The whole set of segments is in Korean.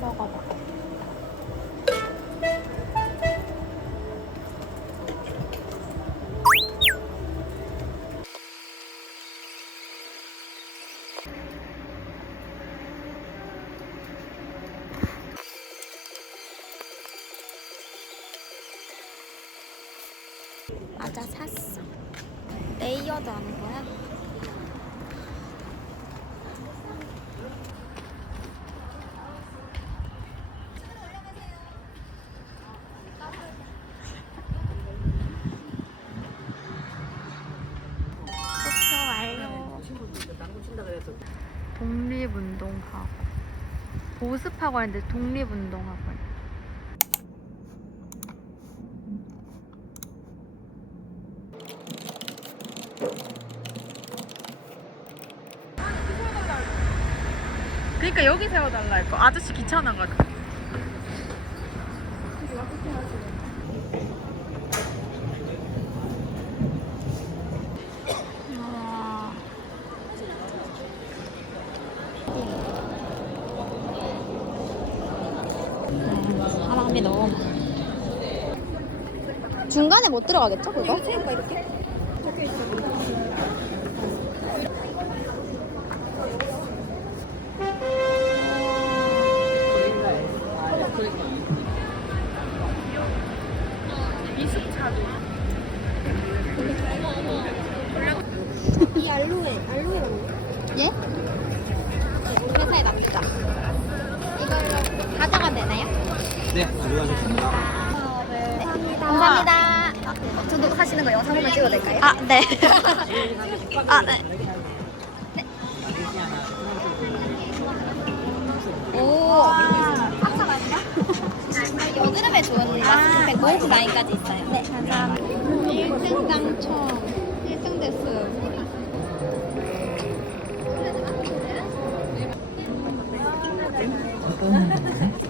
먹어봐. 맞아, 샀어. 레이어드 하는 거야? 독립운동학원. 보습학원인데 독립운동학원. 그러니까 여기 세워달라 할 거. 아저씨 귀찮아가지고. 사람이 너무 중간에 못 들어가겠죠 그거? 이거 체육과 이렇게 적혀있어. 미숫차도 이 알로에 맞네? 예? 회사에 납니다. 이걸로 가져가면 되나요? 네, 가져가겠습니다. 네, 감사합니다. 저도 하시는 거 영상 한번 찍어도 될까요? 아, 네. 아, 네. 네. 오, 항상 아니야? 여드름에 좋은 마스크팩 모브 라인까지 있어요. 네, 감사합니다. 1등 당첨. 1등 됐어요.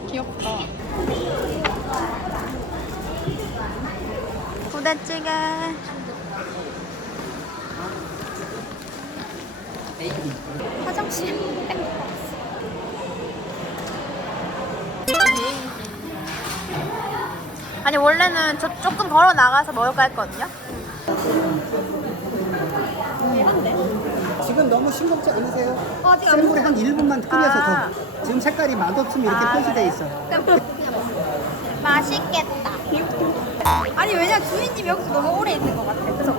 귀엽다. 부대찌개. 화장실. 아니 원래는 저 조금 걸어 나가서 먹을까 했거든요. 지금 너무 싱겁지 않으세요? 아직 센 불에 한 1분만 끓여서 더. 지금 색깔이 맛없으면 이렇게 표시되어 있어요. 맛있겠다. 아니 왜냐 주인님 여기서 너무 오래 있는 것 같아. 그래서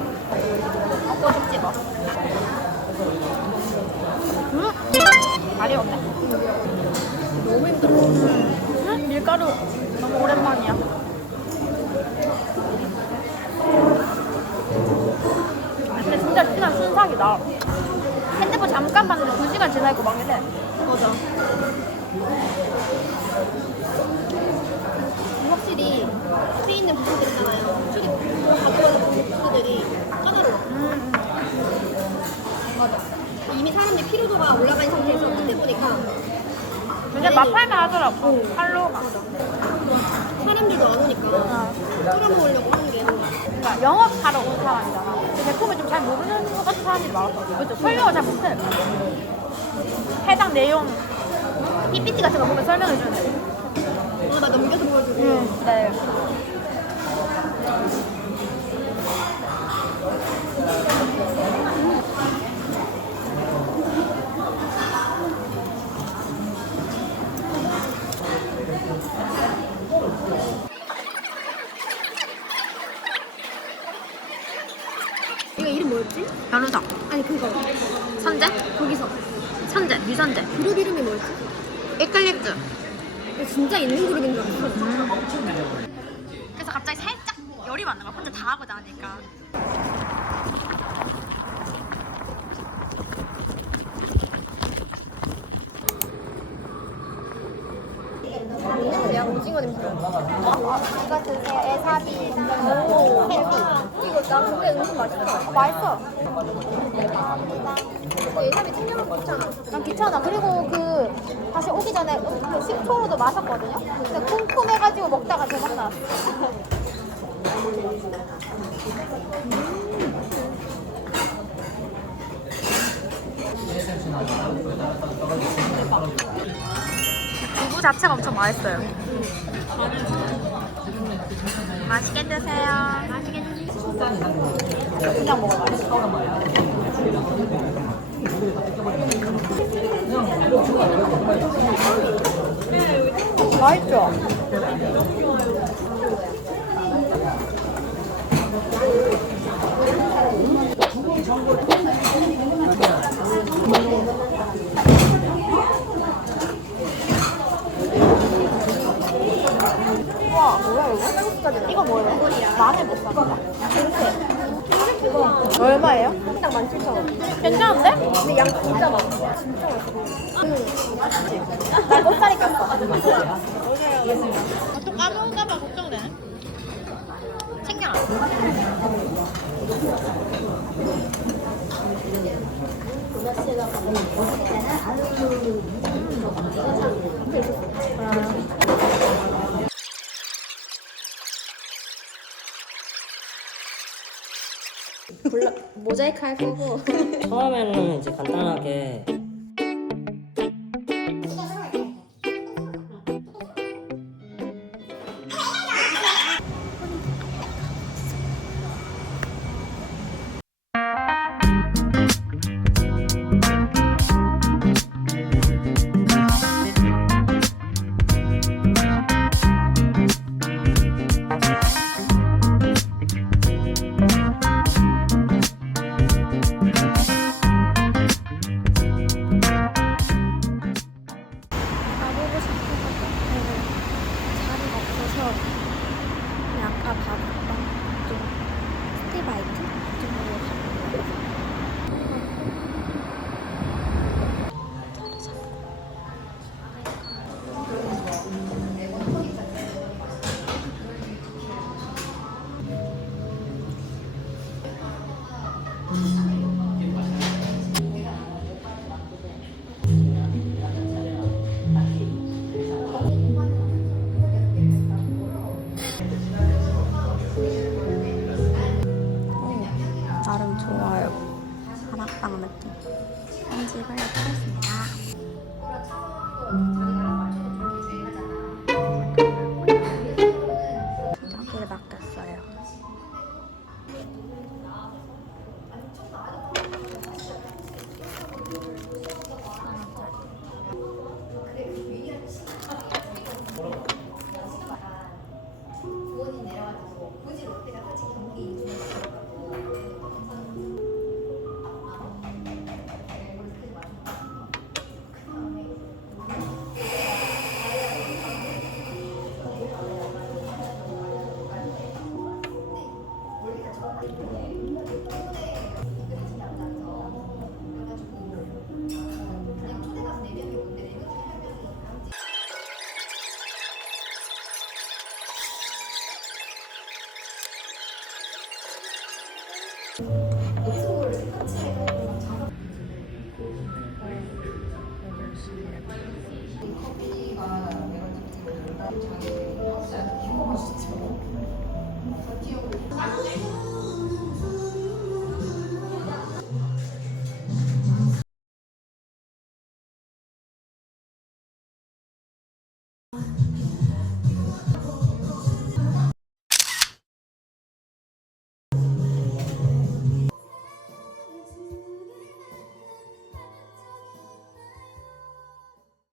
먹고 싶지 뭐. 말이 없네. 너무 힘들어. 밀가루 너무 오랜만이야. 근데 진짜 순삭이다. 핸드폰 잠깐 봤는데 2시간 지나 있고 막 이래. 맞아. 확실히 앞에 있는 부분들 있잖아요. 저기 가져가는 부분들이 까다로워. 맞아. 이미 사람들이 피로도가 올라가 있는 상태에서 끝에 보니까 근데 맛팔만 하더라고. 팔로우가. 사람들도 안 오니까 끓여 먹으려고 하는 게. 그러니까 영업하러 온 사람이잖아. 근데 제품을 좀 잘 모르는 것 같은 사람들이 많았거든요. 그죠? 설명을 잘 못해. 해당 내용 PPT 같은 거 보면 설명해 주는데. 나 넘겨서 보여주고. 네. 이거 이름 뭐였지? 변우석. 아니 그거 선재? 거기서 선재. 유선재. 그룹 이름이 뭐였지? 에클립스. 이거 진짜 있는 그룹인 줄 알았어. 그래서 갑자기 살짝 열이 받는 거야. 혼자 다 하고 나니까. 그냥 오징어 냄새. 이거 드세요. 에사비. 오. 캔디. 이거 나 근데 은근 맛있어. 맛있어. 에사비 챙겨먹고 좋잖아. 난 귀찮아. 그리고 그 다시 오기 전에 그 식초로도 마셨거든요. 근데 쿰쿰해가지고 먹다가 대박 나왔어. 두부 자체가 엄청 맛있어요. 맛있게 드세요. 맛있게 드세요. 그냥 먹어봐요. 맛있죠? 와, 뭐야 이거? 이거 뭐예요? 마늘 못 삽니다. 이거 얼마예요? 딱 17,000원. 괜찮은데? 근데 양 진짜 많아. 진짜 맛있어. 나 꽃살이 꼈어. 또 까먹을까봐 걱정되네. 챙겨라. 모자이크 할 거고. 처음에는 이제 간단하게 가보고 싶은 것도 자리가 없어서 그냥 아까 가봤던 좀 스티바이트 쪽으로 가보려고. 나름 좋아요. 한약방 느낌. 편집을 해보겠습니다. 여기를 맡겼어요. 아,